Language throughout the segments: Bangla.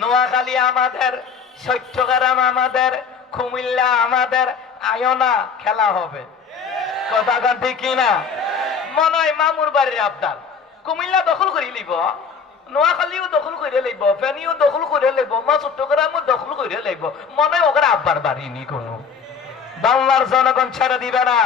নোয়াখালী আমাদের চট্টগ্রাম আমাদের, কুমিল্লা আমাদের, আয়না খেলা হবে। কথা কান কিনা মনে হয় মামুর বাড়ির আবদার। কুমিল্লা দখল করে লিব নোয়াখালীও দখল করে লইব, ফেনীও দখল করে লইব, মা চট্টগ্রামও দখল করে লইব। মনে হয় ওখানে আব্বার বাড়ি নি কোনো। বাংলার জনগণ ছেড়ে দিবে না।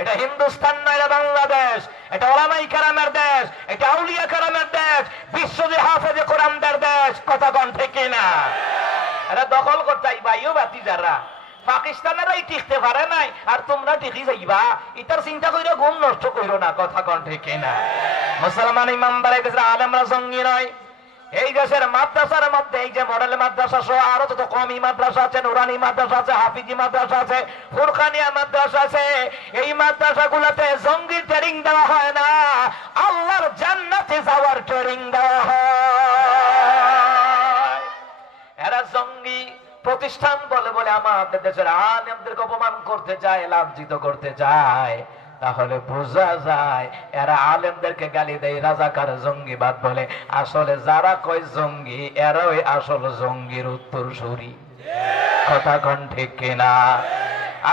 এটা হিন্দুস্তান নয়, এটা বাংলাদেশ। এটা ওলামাই কারামের দেশ, এটা আউলিয়া কারামের দেশ বিশ্বজুড়ে হাফেজে কোরআনদের দেশ, কথা কন ঠিক না এটা দখল করতে ভাইও বাতি যারা। পাকিস্তানেরাই টিকতে পারে নাই, আর তোমরা টিকি যাইবা। ইটার চিন্তা কইরা, ঘুম নষ্ট কইরো না, কথা কন ঠিক না মুসলমান ইমামদার আলেমরা জঙ্গি নয়। এই দেশের মাদ্রাসার মধ্যে, এই যে মডেল মাদ্রাসা সহ আরও যত কমি মাদ্রাসা আছে, নুরানি মাদ্রাসা আছে, হাফিজি মাদ্রাসা আছে ফুরখানিয়া মাদ্রাসা আছে, এই মাদ্রাসা গুলাতে জঙ্গি ট্রেনিং দেওয়া হয় না। আল্লাহর জান্নাতে যাওয়ার ট্রেনিং দেওয়া হয়। এরা জঙ্গি প্রতিষ্ঠান বলে বলে আমাদের দেশের আলেমদেরকে অপমান করতে চায়, লাঞ্ছিত করতে চায়। তাহলে বোঝা যায়, এরা আলেমদেরকে গালি দেয়, রাজাকার জঙ্গিবাদ বলে। আসলে যারা কয় জঙ্গি, এরাই আসল জঙ্গির উত্তর সুরি কথা কন ঠিক কিনা?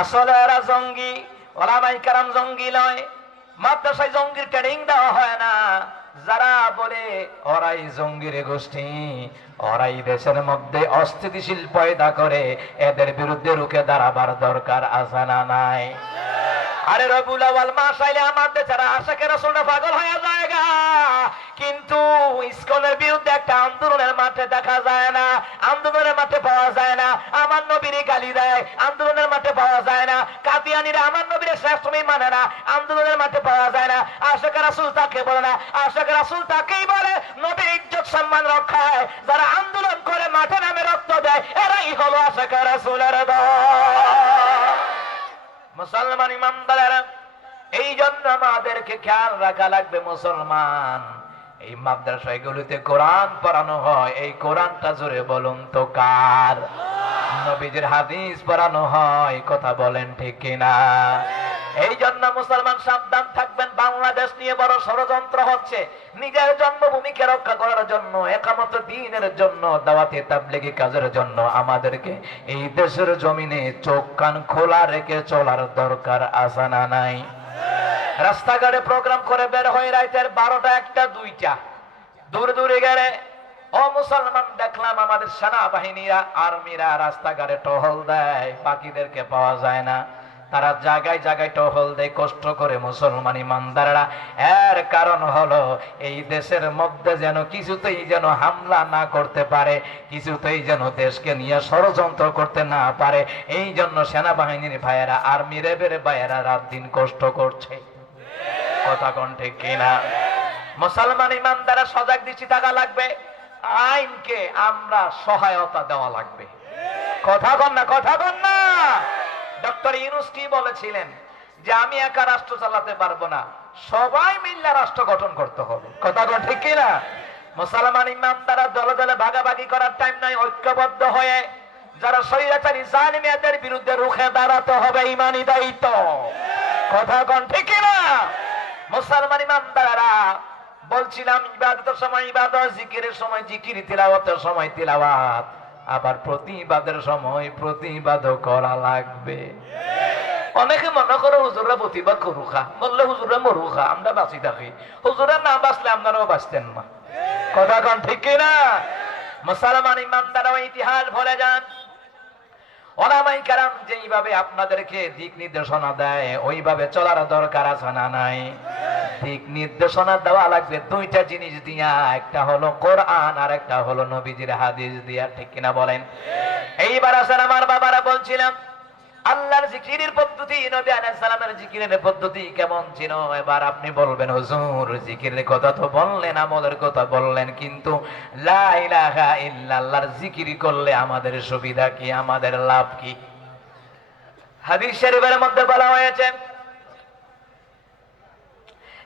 আসলে এরা জঙ্গি, ওলামাই কারাম জঙ্গি নয়। মাদ্রাসায় জঙ্গির ট্রেনিং দেওয়া হয় না। যারা বলে, ওরাই জঙ্গির গোষ্ঠী, ওরাই দেশের মধ্যে অস্থিতিশীল পয়দা করে, এদের বিরুদ্ধে রুখে দাঁড়াবার দরকার আছে না নাই? আরে রবুল আওয়াল মাস আইলে আমার দেশের আশাকে রসুলটা পাগল হয়ে যায়গা কিন্তু ইসকনের বিরুদ্ধে একটা আন্দোলনের মাঠে দেখা যায় না, আন্দোলনের মাঠে পাওয়া যায় না। আমার নবীর গালি দেয়, আন্দোলনের মাঠে পাওয়া যায় না। কাদিয়ানিরা আমার নবীর শ্রেষ্ঠমী মানে না, আন্দোলনের মাঠে পাওয়া যায় না। আশাকে রাসুল তাকে বলে না, আশাকে রাসুল তাকেই বলে, নবীর ইজ্জত সম্মান রক্ষায়। যারা আন্দোলন করে, মাঠে নামে রক্ত দেয়, এরাই হলো আশা আশাকে রাসুলের দল। মুসলমান ইমামদারেরা এই জন্য আমাদেরকে খেয়াল রাখা লাগবে মুসলমান। এই মাদ্রাসা মাদ্রাসাগুলিতে কোরআন পড়ানো হয়, এই কোরআনটা জোরে বলুন তো কার? নবীজির হাদিস পড়ানো হয়, কথা বলেন ঠিক কিনা? এই জন্য মুসলমান সাবধান বাংলাদেশ নিয়ে বড় ষড়যন্ত্র হচ্ছে। নিজের জন্মভূমিকে রক্ষা করার জন্য, একামত দিনের জন্য, দাওয়াতে তাবলিগি কাজের জন্য আমাদেরকে এই দেশের জমিনে চোখ কান খোলা রেখে চলার দরকার আসানা নাই? রাস্তাঘাটে প্রোগ্রাম করে বের হয়ে রাইতের বারোটা, একটা, দুইটা। দূরে দূরে গেলে, ও মুসলমান, দেখলাম আমাদের সেনাবাহিনীরা, আর্মিরা রাস্তাঘাটে টহল দেয়, বাকিদেরকে পাওয়া যায় না। তারা জায়গায় জায়গায় টহল দেয়, কষ্ট করে মুসলমান ইমানদাররা। এর কারণ হলো, এই দেশের মধ্যে যেন কিছুতেই যেন হামলা না করতে পারে, কিছুতেই যেন দেশকে নিয়ে ষড়যন্ত্র করতে না পারে, এই জন্য সেনাবাহিনীর ভাইয়েরা, আর্মি রেবের ভাইয়েরা রাত দিন কষ্ট করছে। কথা কোন ঠিক কিনা? মুসলমান ইমানদারা সজাগ দৃষ্টি থাকা লাগবে, আইনকে আমরা সহায়তা দেওয়া লাগবে। কথা বল না, কথা বল না! ইউনুস কি বলেছিলেন? যে আমি একা রাষ্ট্র চালাতে পারব না। সবাই মিল্লা রাষ্ট্র গঠন করতে হবে। কথা ঠিক কিনা? মুসলমান ইমানদারা দলে দলে ভাগাভাগি করার টাইম নাই, ঐক্যবদ্ধ হয়ে যারা স্বৈরাচারী জালিমিয়াদের বিরুদ্ধে রুখে দাঁড়াতে হবে ইমানি দায়িত্ব। কথা কন ঠিক কিনা? মুসলমান ইমানদারা বলছিলাম, ইবাদতের সময় ইবাদত, জিকিরের সময় জিকির, তিলাওয়াতের সময় তিলাওয়াত। আবার প্রতিবাদের সময় প্রতিবাদ করা লাগবে। অনেকে মনে করো হুজুরা প্রতিবাদ করুখা, বললে হুজুরা মরুখা, আমরা বাঁচি থাকি। হুজুরা না বাঁচলে আপনারাও বাঁচতেন না। কথা কন ঠিক না? মুসলমান ইমানদারাও ইতিহাস ভরে যান। ওলামাই যেইভাবে আপনাদেরকে দিক নির্দেশনা দেয়, ওইভাবে চলার দরকার আছে না নাই? দিক নির্দেশনা দেওয়া লাগবে। দুইটা জিনিস দিয়া, একটা হলো কোরআন আর একটা হলো নবীজির হাদিস দিয়া, ঠিক কিনা বলেন? এইবার আসেন আমার বাবারা, বলছিলাম, আল্লাহর জিকিরের পদ্ধতি, নবী আলাইহিস সালামের জিকিরের পদ্ধতি কেমন ছিল? এবার আপনি বলবেন, হুজুর, জিকিরের কথা তো বললেন, আমলের কথা বললেন, কিন্তু লা ইলাহা ইল্লাল্লাহর জিকির করলে আমাদের সুবিধা কি, আমাদের লাভ কি? হাদিস শরীফের মধ্যে বলা হয়েছে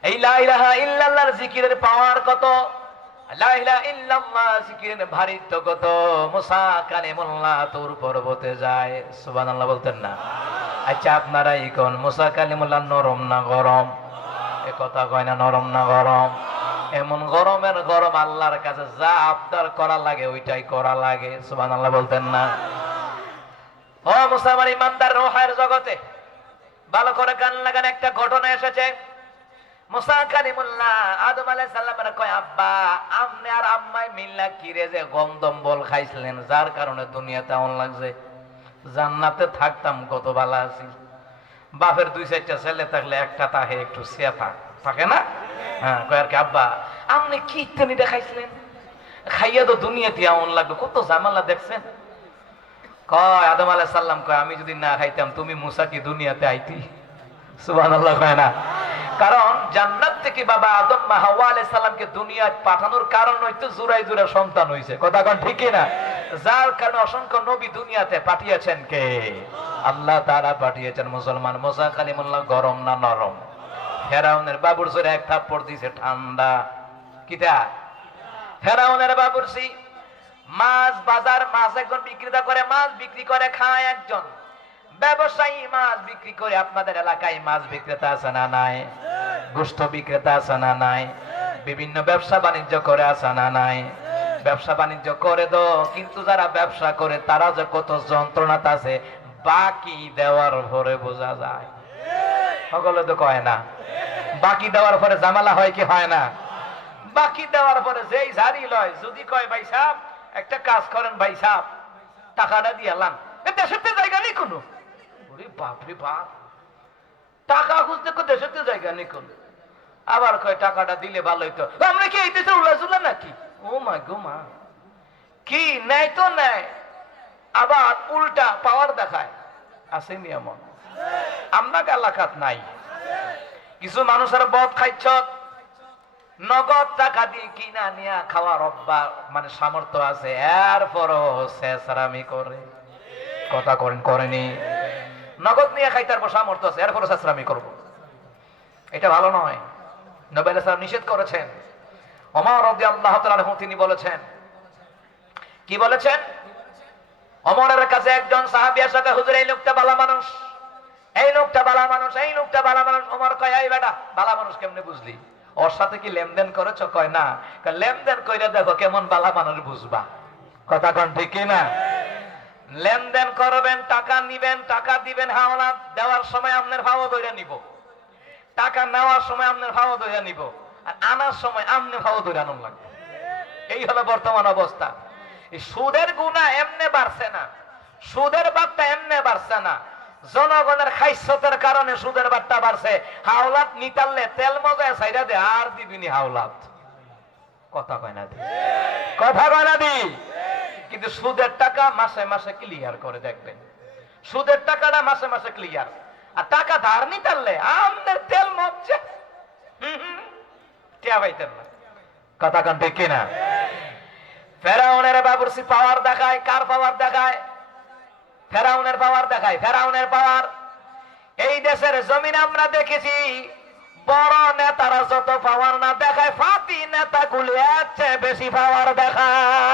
এই লা ইলাহা ইল্লাল্লাহর জিকিরের পাওয়ার কত? লা ইলাহা ইল্লাল্লাহ জিকিরের ভারিত্ব কত? মুসা কালিমুল্লাহ তুর পর্বতে যায়। সুবহানাল্লাহ বলতেন না। আচ্ছা আপনারা কোন? মুসা কালিমুল্লাহ নরম না গরম? এ কথা কয় না, নরম না গরম? এমন গরমের গরম আল্লাহর কাছে যা আবদার করা লাগে, ওইটাই করা লাগে। সুবান আল্লাহ বলতেন না। ও মুসলমান ইমানদার রোহায়ের জগতে, ভালো করে গান লাগান, একটা ঘটনা এসেছে। মুসা আব্বা আর যে বল খাইছিলেন? যার কারণে দুনিয়াতে থাকতাম আছি। বাপের দুই চারটা ছেলে থাকলে একটা তাহে একটু সেতা থাকে না? হ্যাঁ কয় আর কি, আব্বা আপনি কি ইত্যাদি দেখাইছিলেন? খাইয়া তো দুনিয়াতে এমন লাগবে, কত জামালা দেখছেন? কয়, আদম আলাহ সাল্লাম কয়, আমি যদি না খাইতাম, তুমি মুসা কি দুনিয়াতে আইতি? সুবান কয় না। কারণ জান্নাত থেকে বাবা আদম সালামকে দুনিয়ায় পাঠানোর কারণ হইতো জুরাই জুরা সন্তান হইছে। কথা কোন ঠিকই না যার কারণে অসংখ্য নবী দুনিয়াতে পাঠিয়েছেন কে? আল্লাহ তাআলা পাঠিয়েছেন মুসলমান। মুসা কালিমুল্লাহ গরম না নরম? ফেরাউনের বাবুর জোরে এক থাপ্পড় দিছে, ঠান্ডা। কিটা? ফেরাউনের বাবুরসি মাছ বাজার, মাছ একজন বিক্রেতা করে, মাছ বিক্রি করে, খায় একজন। ব্যবসায়ী মাছ বিক্রি করে আপনাদের এলাকায় মাছ বিক্রেতা আছে না নাই? গোস্ত বিক্রেতা আছে না নাই? বিভিন্ন ব্যবসা বাণিজ্য করে আছে না নাই? ব্যবসা বাণিজ্য করে তো, কিন্তু যারা ব্যবসা করে, তারা যে কত যন্ত্রণাতে আছে, বাকি দেওয়ার পরে বোঝা যায়। সকলে তো কয় না, বাকি দেওয়ার পরে জামালা হয় কি হয় না? বাকি দেওয়ার পরে যেই ঝাড়ি লয়, যদি কয়, ভাই সাহ একটা কাজ করেন, ভাই সাহ টাকাটা দিয়ে লান দেশের জায়গা নেই কোনো। ওরে বাপরে বাপ। টাকা খুঁজতে দেশের তো জায়গা নেই কোনো। আবার কয়, টাকাটা দিলে ভালো হইতো। আমরা কি এই দেশে উল্লাচুল্লা নাকি? ও মা গো মা। কি নেয় তো নেয় আবার উল্টা পাওয়ার দেখায়। আসেনি এমন। আমরা এলাকাত নাই। কিছু মানুষের বদ খাইছ। নগদ টাকা দিয়ে কিনা নিয়া খাওয়ার অভ্যাস মানে সামর্থ্য আছে। এরপরও শেষরামি করে। কথা করেন, করেনি। নগদ নিয়ে খাইতে তারপর সামর্থ্য আছে এরপরও শেষরামি করব। এটা ভালো নয়। নোবেল সাহেব নিষেধ করেছেন। অমর রবি আল্লাহ তালাহ তিনি বলেছেন। কি বলেছেন? অমরের কাছে একজন সাহাবিয়ার সাথে হুজুর, এই লোকটা বালা মানুষ। এই লোকটা বালা মানুষ, এই লোকটা বালা মানুষ। অমর কয় এই বেটা, বালা মানুষ কেমনে বুঝলি? ওর সাথে কি লেনদেন করেছ? কয়, না। লেনদেন কইরা দেখো কেমন বালা মানুষ বুঝবা। কথা কন ঠিক না? লেনদেন করবেন, টাকা নিবেন, টাকা দিবেন, হাওলা দেওয়ার সময় আপনার ভাও ধরে নিব। টাকা নেওয়ার সময় আপনার ভাও ধরে নিব। আর আনার সময় আমনে ভাও ধরে আনুন লাগবে। এই হলো বর্তমান অবস্থা। সুদের গুণা এমনে বাড়ছে না। সুদের বার্তা এমনে বাড়ছে না। জনগণের খাইসতের কারণে সুদের বার্তা বাড়ছে। হাওলাত নিতাললে তেল মজায় সাইডা দে, আর দিবিনি হাওলাত। কথা কয় না দি? কথা কয় না দি? কিন্তু সুদের টাকা মাসে মাসে ক্লিয়ার করে দেখবেন। সুদের টাকাটা মাসে মাসে ক্লিয়ার আর টাকা ধার নিতাললে আমাদের তেল না। কথা ফেরাউনের বাবুরসি পাওয়ার দেখায়, কার পাওয়ার দেখায়? ফেরাউনের পাওয়ার দেখায়, ফেরাউনের পাওয়ার এই দেশের জমিন আমরা দেখেছি, বড় নেতারা যত পাওয়ার না দেখায় ফাতি নেতাগুলি এর চেয়ে বেশি পাওয়ার দেখায়।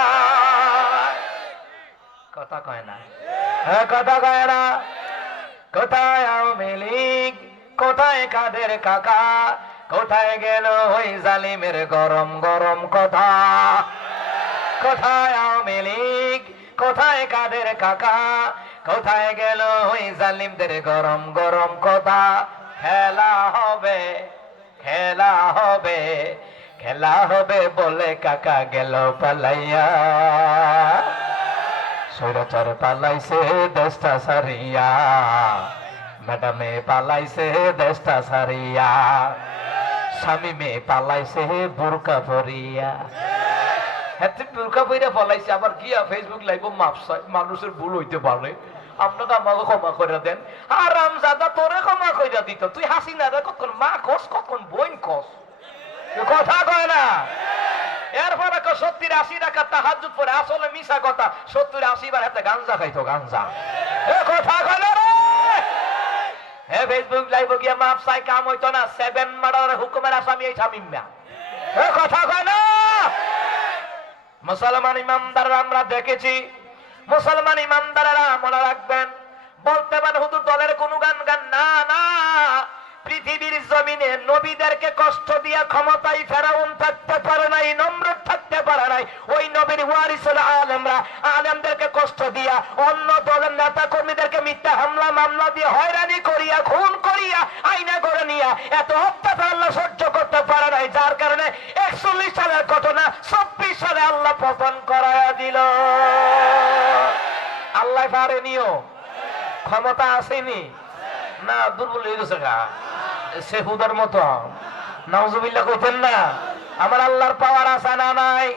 কথা কয় না। হ্যাঁ কথা কয় না। কোথায় আওয়ামী লীগ? কোথায় কাদের কাকা? কোথায় গেল ওই জালিমের গরম গরম কথা? কোথায় আওয়ামী লীগ? কোথায় কাদের কাকা? কোথায় গেল ওই জালিমদের গরম গরম কথা? খেলা হবে খেলা হবে খেলা হবে বলে কাকা গেল পালাইয়া। সৈরাচার পালাইছে দেশটা সারিয়া। ম্যাডামে পালাইছে দেশটা সারিয়া। স্বামী মেয়ে পালাইছে বুরকা পরিয়া হাতে বুরকা পইরা পলাইছে, আবার গিয়া ফেসবুক লাইভ মাপ। মানুষের ভুল হইতে পারে। আপনাকে আমাকে ক্ষমা করে দেন। আরাম জাদা, তোরে ক্ষমা কইরা দিত। তুই হাসি না রে কতক্ষণ মা কস, কতক্ষণ বোন কস? কথা কয় না। এরপরে কো সত্তর আশি টাকা তাহাজুদ পরে আসলে মিশা কথা, সত্তর আশি বার হাতে গাঞ্জা খাইতো, গাঞ্জা। কথা মাপ কাম হইতো না, সেভেন এ কথা না মুসলমান আমরা দেখেছি, মুসলমান মনে রাখবেন, বলতে পারেন হুজুর দলের কোন গান গান, না না। পৃথিবীর জমিনে নবীদেরকে কষ্ট দিয়া ক্ষমতায় ফেরাউন থাকতে পারে নাই নম্র থাকতে পারে নাই। ওই নবীর ওয়ারিস হলো আলেমরা আলেমদেরকে কষ্ট দিয়া, অন্য দলের নেতা কর্মীদেরকে মিথ্যা হামলা, মামলা দিয়ে হয়রানি করিয়া, খুন করিয়া আইনা করে নিয়া, এত অত্যাচার আল্লাহ সহ্য করতে পারে নাই, যার কারণে একচল্লিশ সালের ঘটনা চব্বিশ সালে আল্লাহ পতন করায়া দিল। আল্লাহ পারেনিও ক্ষমতা আসেনি। না, দুর্বল হয়ে গেছে গা। সেহুদার মতো। নাউজুবিল্লাহ কইতেন না, আমার আল্লাহর পাওয়ার আছে না নাই?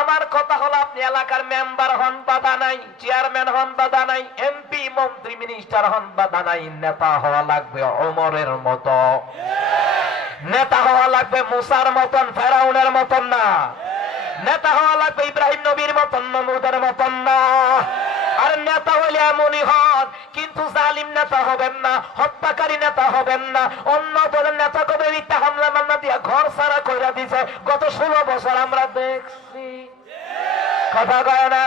আমার কথা হলো আপনি এলাকার মেম্বার হন, বাধা নাই চেয়ারম্যান হন, বাধা নাই এমপি মন্ত্রী মিনিস্টার হন, বাধা নাই, নেতা হওয়া লাগবে অমরের মতো। নেতা হওয়া লাগবে মুসার মতন, ফেরাউনের মতন না। নেতা হওয়া লাগবে ইব্রাহিম নবীর মতন নমরুদের মতন না। আর নেতা হইলে এমনই হন। কিন্তু জালিম নেতা হবেন না, হত্যাকারী নেতা হবেন না। অন্য দলের নেতা কবে মিথ্যা হামলা মামলা দিয়া ঘর সারা কইরা দিছে? গত ষোলো বছর আমরা দেখছি। কথা কয় না?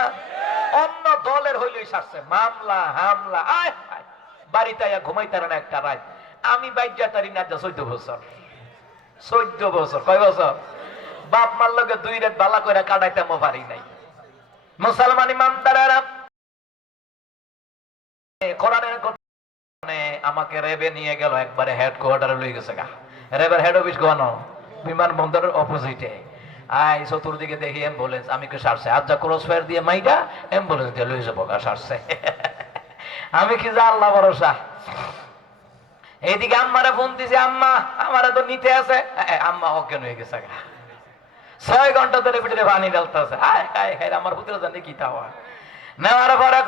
অন্য দলের হইলেই সারছে। মামলা, হামলা, আয়। বাড়িতে আয়া ঘুমাইতার না একটা রাত আমি বাইজা তারি না চোদ্দ বছর। চোদ্দ বছর, কয় বছর? বাপ মার লগে দুই রাত বালা করে কাটাইতে পারি নাই। মুসলমান ইমানদারেরা মানে আমাকে রেবে নিয়ে গেল, একবারে হেডকোয়ার্টারে লই গেছে গা। রেবের হেড অফিস গোয়ানো অপোজিটে আই চতুর্দিকে দেখি অ্যাম্বুলেন্স আমি কি সারছে? আজ যা ক্রস ফায়ার দিয়ে মাইটা অ্যাম্বুলেন্স দিয়ে লই যাব গা, সারছে। আমি কি আল্লাহ ভরসা? এইদিকে আম্মারে ফোন দিছে, আম্মা, আমারে তো নিতে আছে। আম্মা অজ্ঞান হয়ে গেছে গা। ছয় ঘণ্টা ধরে পিঠে পানি ডালতে আছে। হায় হায় আমার জানি কি তাওয়া। নেওয়ার পরে